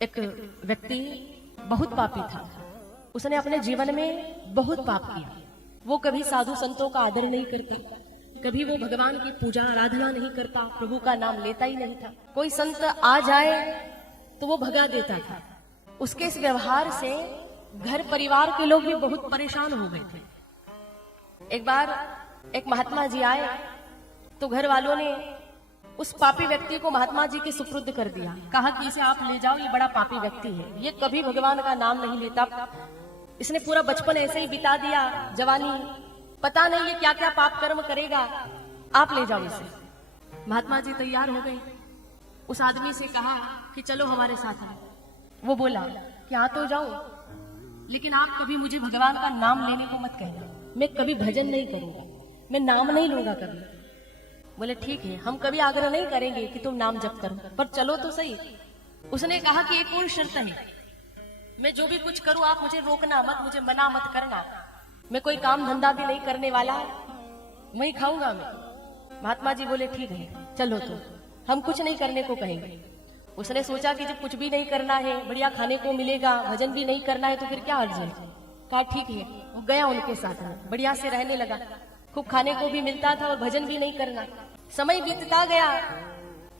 एक व्यक्ति बहुत पापी था। उसने अपने जीवन में बहुत पाप किया। वो कभी साधु संतों का आदर नहीं करता, कभी वो भगवान की पूजा आराधना नहीं करता, प्रभु का नाम लेता ही नहीं था। कोई संत आ जाए तो वो भगा देता था। उसके इस व्यवहार से घर परिवार के लोग भी बहुत परेशान हो गए थे। एक बार एक महात्मा जी आए तो घर वालों ने उस पापी व्यक्ति को महात्मा जी के सुपुर्द कर दिया। कहा कि इसे आप ले जाओ, ये बड़ा पापी व्यक्ति है, ये कभी भगवान का नाम नहीं लेता, इसने पूरा बचपन ऐसे ही बिता दिया, जवानी पता नहीं ये क्या क्या पाप कर्म करेगा, आप ले जाओ इसे। महात्मा जी तैयार हो गए। उस आदमी से कहा कि चलो हमारे साथ में। वो बोला कि हाँ तो जाओ, लेकिन आप कभी मुझे भगवान का नाम लेने को मत कहना, मैं कभी भजन नहीं करूंगा, मैं नाम नहीं लूंगा कभी। बोले ठीक है, हम कभी आग्रह नहीं करेंगे कि तुम नाम जप करो, पर चलो तो सही। उसने कहा कि एक और शर्त है, मैं जो भी कुछ करूं आप मुझे रोकना मत, मुझे मना मत करना, मैं कोई काम धंधा भी नहीं करने वाला, वही खाऊंगा मैं। महात्मा जी बोले ठीक है चलो, तो हम कुछ नहीं करने को कहेंगे। उसने सोचा कि जब कुछ भी नहीं करना है, बढ़िया खाने को मिलेगा, भजन भी नहीं करना है, तो फिर क्या अर्ज है। कहा ठीक है। वो गया उनके साथ में, बढ़िया से रहने लगा, खूब खाने को भी मिलता था और भजन भी नहीं करना। समय बीतता गया।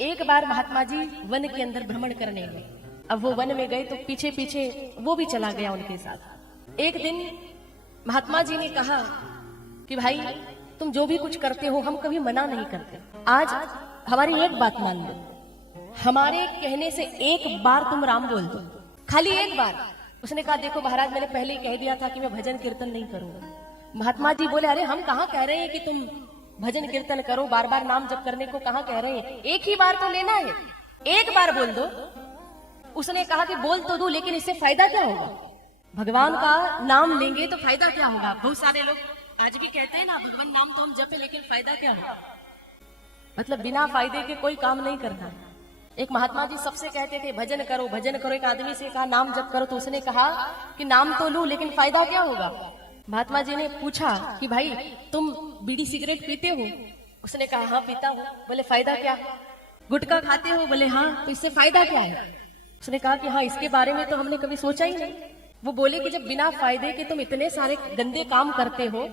एक बार महात्मा जी वन के अंदर भ्रमण करने गए। अब वो वन में गए तो पीछे पीछे वो भी चला गया उनके साथ। एक दिन महात्मा जी ने कहा कि भाई तुम जो भी कुछ करते हो हम कभी मना नहीं करते, आज हमारी एक बात मान लो, हमारे कहने से एक बार तुम राम बोल दो, खाली एक बार। उसने कहा देखो महाराज, मैंने पहले ही कह दिया था कि मैं भजन कीर्तन नहीं करूंगा। महात्मा जी बोले अरे हम कहाँ कह रहे हैं कि तुम भजन कीर्तन करो, बार बार नाम जप करने को कहाँ कह रहे हैं, एक ही बार तो लेना है, एक बार बोल दो। उसने कहा कि बोल तो दो, लेकिन इससे फायदा क्या होगा, भगवान का नाम लेंगे तो फायदा क्या होगा। बहुत सारे लोग आज भी कहते हैं ना, भगवान नाम तो हम जपे, लेकिन फायदा क्या होगा, मतलब बिना फायदे के कोई काम नहीं करना। एक महात्मा जी सबसे कहते थे भजन करो भजन करो। एक आदमी से कहा नाम जप करो, तो उसने कहा कि नाम तो लूं, लेकिन फायदा क्या होगा। महात्मा जी ने पूछा कि भाई तुम बीड़ी सिगरेट पीते हो। उसने कहा हाँ पीता हूँ। बोले फायदा क्या। गुटखा खाते हो। बोले हाँ, तो इससे फायदा क्या है। उसने कहा कि हाँ इसके बारे में तो हमने कभी सोचा ही नहीं। वो बोले कि जब बिना फायदे के तुम इतने सारे गंदे काम करते हो,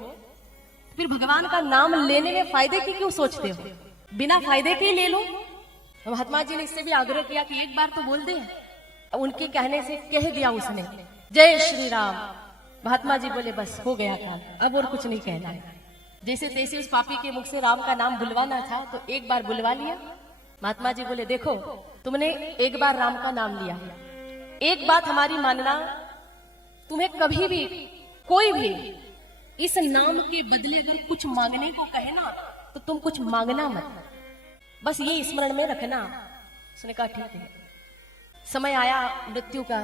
फिर भगवान का नाम लेने में फायदे की क्यों सोचते हो, बिना फायदे के ही ले लो। महात्मा जी ने इससे भी आग्रह किया कि एक बार तो बोल दे। उनके कहने से कह दिया उसने, जय श्री राम। महात्मा जी बोले बस हो गया काम, अब और कुछ नहीं कहना है। जैसे तैसे उस पापी के मुख से राम का नाम बुलवाना था, तो एक बार बुलवा लिया। महात्मा जी बोले देखो तुमने एक बार राम का नाम लिया, एक बात हमारी मानना, तुम्हें कभी भी कोई भी इस नाम के बदले अगर कुछ मांगने को कहे ना, तो तुम कुछ मांगना मत, बस ये स्मरण में रखना। उसने कहा ठीक है। समय आया मृत्यु का,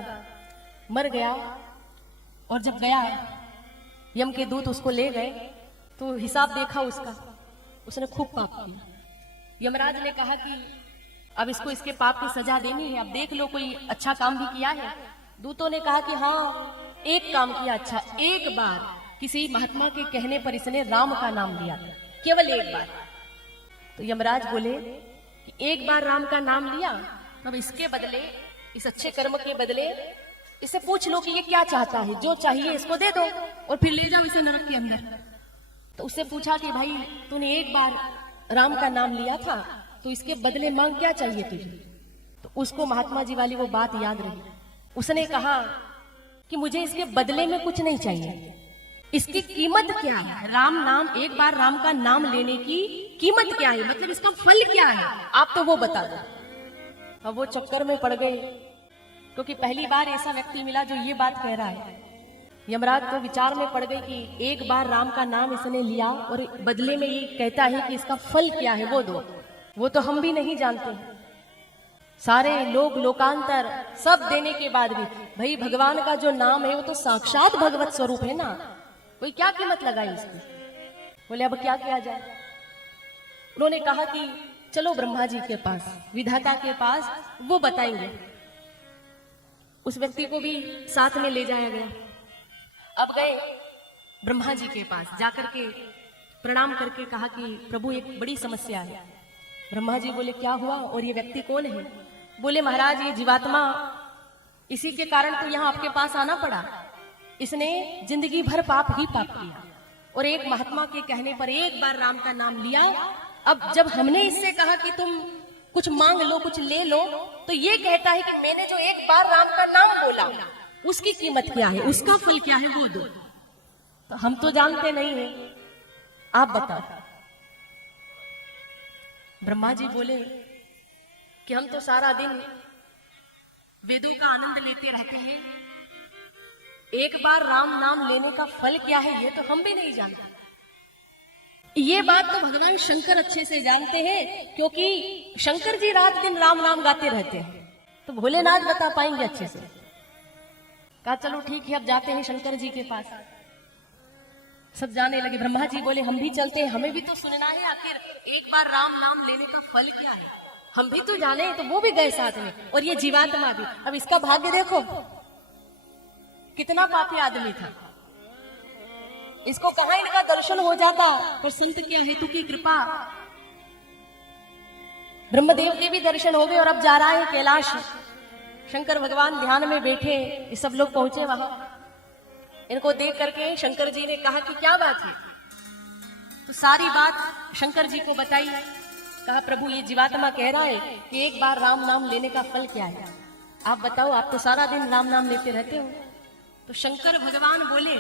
मर गया। और जब गया, यम के दूत उसको ले गए तो हिसाब देखा उसका, उसने खूब पाप किया। यमराज ने कहा कि अब इसको इसके पाप की सजा देनी है, अब देख लो कोई अच्छा काम भी किया है। दूतों ने कहा कि हाँ एक काम किया अच्छा, एक बार किसी महात्मा के कहने पर इसने राम का नाम लिया, केवल एक बार। तो यमराज बोले कि एक बार राम का नाम लिया, अब इसके बदले, इस अच्छे कर्म के बदले इसे पूछ लो कि ये क्या चाहता है, जो चाहिए इसको दे दो और फिर ले जाओ इसे नरक के अंदर। तो उससे पूछा कि भाई तूने एक बार राम का नाम लिया था, तो इसके बदले मांग क्या चाहिए तुझे। तो उसको महात्मा जी वाली वो बात याद रही। उसने कहा कि मुझे इसके बदले में कुछ नहीं चाहिए, इसकी कीमत क्या है, राम नाम, एक बार राम का नाम लेने की कीमत क्या है, मतलब इसका फल क्या है, आप तो वो बता दो। अब वो चक्कर में पड़ गए, क्योंकि पहली बार ऐसा व्यक्ति मिला जो ये बात कह रहा है। यमराज तो विचार में पड़ गए कि एक बार राम का नाम इसने लिया और बदले में ये कहता है कि इसका फल क्या है वो दो, वो तो हम भी नहीं जानते। सारे लोग लोकांतर सब देने के बाद भी भाई भगवान का जो नाम है वो तो साक्षात भगवत स्वरूप है ना, कोई क्या कीमत लगाई इसकी। बोले अब क्या किया जाए। उन्होंने कहा कि चलो ब्रह्मा जी के पास, विधाता के पास, वो बताएंगे। उस व्यक्ति को भी साथ में ले जाया गया। अब गए ब्रह्मा जी के पास, जाकर के प्रणाम करके कहा कि प्रभु एक बड़ी समस्या है। ब्रह्मा जी बोले क्या हुआ और ये व्यक्ति कौन है। बोले महाराज ये जीवात्मा इसी के कारण तो यहाँ आपके पास आना पड़ा। इसने जिंदगी भर पाप ही पाप किया और एक महात्मा के कहने पर एक बार राम का नाम लिया। अब जब हमने इससे कहा कि तुम कुछ मांग लो, कुछ ले लो, तो ये कहता है कि मैंने जो एक बार राम का नाम बोला उसकी कीमत क्या है, उसका फल क्या है, वो दो। तो हम तो जानते नहीं है, आप बताओ। ब्रह्मा जी बोले कि हम तो सारा दिन वेदों का आनंद लेते रहते हैं, एक बार राम नाम लेने का फल क्या है ये तो हम भी नहीं जानते। ये बात तो भगवान शंकर अच्छे से जानते हैं, क्योंकि शंकर जी रात दिन राम नाम गाते रहते हैं, तो भोलेनाथ बता पाएंगे अच्छे से। कहा चलो ठीक है, अब जाते हैं शंकर जी के पास। सब जाने लगे। ब्रह्मा जी बोले हम भी चलते हैं, हमें भी तो सुनना है आखिर एक बार राम नाम लेने का फल क्या है, हम भी तो जाने। तो वो भी गए साथ में, और ये जीवात्मा भी। अब इसका भाग्य देखो, कितना पापी आदमी था, इसको कहां इनका दर्शन हो जाता, पर संत क्या हेतु की कृपा, ब्रह्मदेव के भी दर्शन हो गए। और अब जा रहा है कैलाश, शंकर भगवान ध्यान में बैठे, ये सब लोग पहुंचे वहां। इनको देख करके शंकर जी ने कहा कि क्या बात है, तो सारी बात शंकर जी को बताई। कहा प्रभु ये जीवात्मा कह रहा है कि एक बार राम नाम लेने का फल क्या है, आप बताओ, आप तो सारा दिन राम नाम लेते रहते हो। तो शंकर भगवान बोले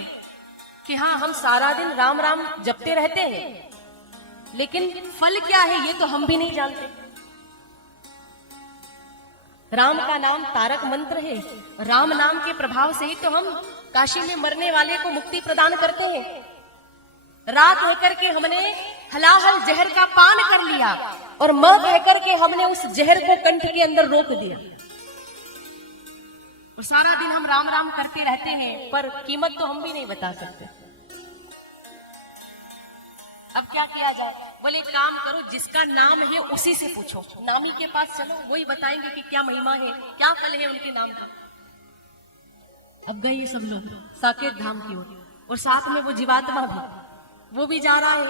कि हाँ, हम सारा दिन राम राम जपते रहते हैं, लेकिन फल क्या है ये तो हम भी नहीं जानते। राम का नाम तारक मंत्र है, राम नाम के प्रभाव से ही तो हम काशी में मरने वाले को मुक्ति प्रदान करते हैं। रात होकर के हमने हलाहल जहर का पान कर लिया और म कहकर के हमने उस जहर को कंठ के अंदर रोक दिया, और सारा दिन हम राम राम करते रहते हैं, पर कीमत तो हम भी नहीं बता सकते। अब क्या किया जाए? बोले काम करो, जिसका नाम है उसी से पूछो, नामी के पास चलो, वही बताएंगे कि क्या महिमा है, क्या फल है उनके नाम का। अब गए ये सब लोग साकेत धाम की ओर, और साथ में वो जीवात्मा भी, वो भी जा रहा है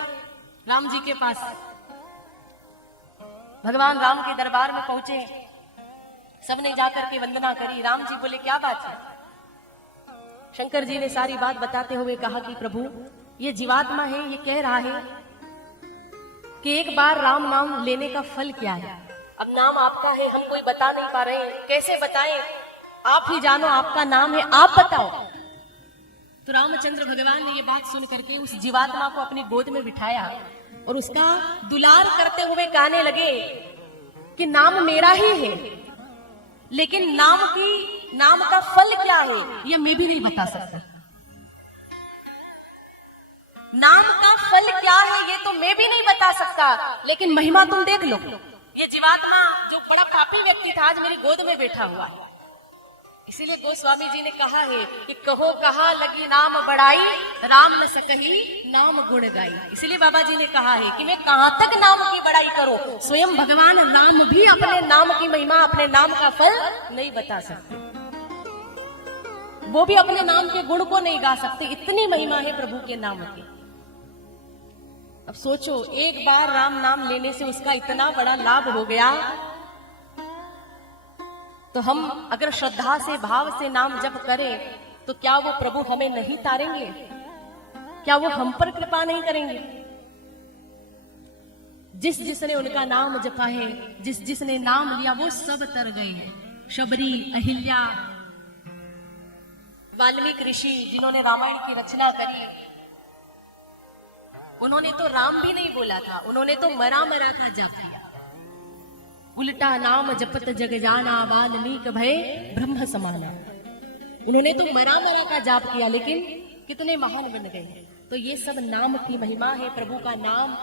राम जी के पास। भगवान राम के दरबार में पहुंचे, सबने जाकर के वंदना करी। राम जी बोले क्या बात है? शंकर जी ने सारी बात बताते हुए कहा कि प्रभु ये जीवात्मा है, ये कह रहा है कि एक बार राम नाम लेने का फल क्या है। अब नाम आपका है, हम कोई बता नहीं पा रहे हैं, कैसे बताएं? आप ही जानो, आपका नाम है, आप बताओ। तो रामचंद्र भगवान ने ये बात सुन करके उस जीवात्मा को अपनी गोद में बिठाया और उसका दुलार करते हुए कहने लगे कि नाम मेरा ही है, लेकिन नाम का फल क्या है ये मैं भी नहीं बता सकता। नाम का फल क्या है ये तो मैं भी नहीं बता सकता, लेकिन महिमा तुम देख लो। ये जीवात्मा जो बड़ा पापी व्यक्ति था आज मेरी गोद में बैठा हुआ है। इसीलिए गोस्वामी जी ने कहा है कि कहो कहा लगी नाम बड़ाई, राम न सकही नाम गुण गाई। इसलिए बाबा जी ने कहा है कि मैं कहां तक नाम की बड़ाई करूं, स्वयं भगवान राम भी अपने नाम की महिमा, अपने नाम का फल नहीं बता सकते, वो भी अपने नाम के गुण को नहीं गा सकते, इतनी महिमा है प्रभु के नाम की। अब सोचो, एक बार राम नाम लेने से उसका इतना बड़ा लाभ हो गया, तो हम अगर श्रद्धा से भाव से नाम जप करें तो क्या वो प्रभु हमें नहीं तारेंगे? क्या वो हम पर कृपा नहीं करेंगे? जिसने उनका नाम जपा है, जिसने नाम लिया, वो सब तर गए हैं। शबरी, अहिल्या, वाल्मीकि ऋषि जिन्होंने रामायण की रचना करी, उन्होंने तो राम भी नहीं बोला था, उन्होंने तो मरा मरा का जप किया। उल्टा नाम जपत जग जाना, वाल्मीकि भय ब्रह्म समाना। उन्होंने तो मरा मरा का जाप किया, लेकिन कितने महान बन गए। तो ये सब नाम की महिमा है। प्रभु का नाम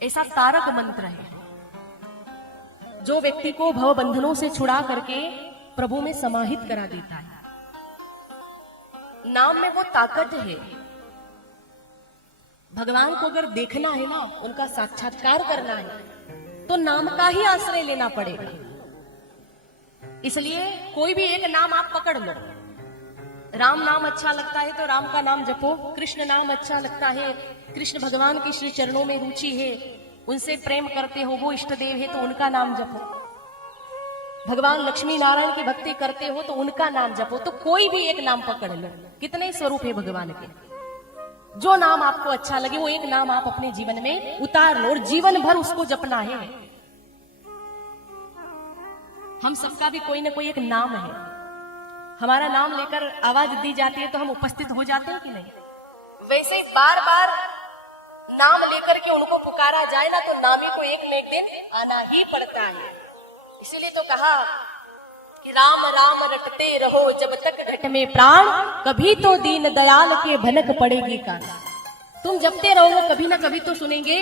ऐसा तारक मंत्र है जो व्यक्ति को भव बंधनों से छुड़ा करके प्रभु में समाहित करा देता है। नाम में वो ताकत है। भगवान को अगर देखना है ना, उनका साक्षात्कार करना है, तो नाम का ही आश्रय लेना पड़ेगा। इसलिए कोई भी एक नाम आप पकड़ लो। राम नाम अच्छा लगता है तो राम का नाम जपो, कृष्ण नाम अच्छा लगता है, कृष्ण भगवान की श्री चरणों में रुचि है, उनसे प्रेम करते हो, वो इष्ट देव है तो उनका नाम जपो। भगवान लक्ष्मी नारायण की भक्ति करते हो तो उनका नाम जपो, तो कोई भी एक नाम पकड़ लो। कितने ही स्वरूप है भगवान के, जो नाम आपको अच्छा लगे वो एक नाम आप अपने जीवन में उतार लो और जीवन भर उसको जपना है। हम सबका भी कोई ना कोई एक नाम है। हमारा नाम लेकर आवाज दी जाती है तो हम उपस्थित हो जाते हैं कि नहीं? वैसे ही बार बार नाम लेकर के उनको पुकारा जाए ना तो नामी को एक न एक दिन आना ही पड़ता है। इसीलिए तो कहा कि राम राम रटते रहो जब तक घट में प्राण, कभी तो दीन दयाल के भनक पड़ेगी कान। तुम जपते रहोगे कभी ना कभी तो सुनेंगे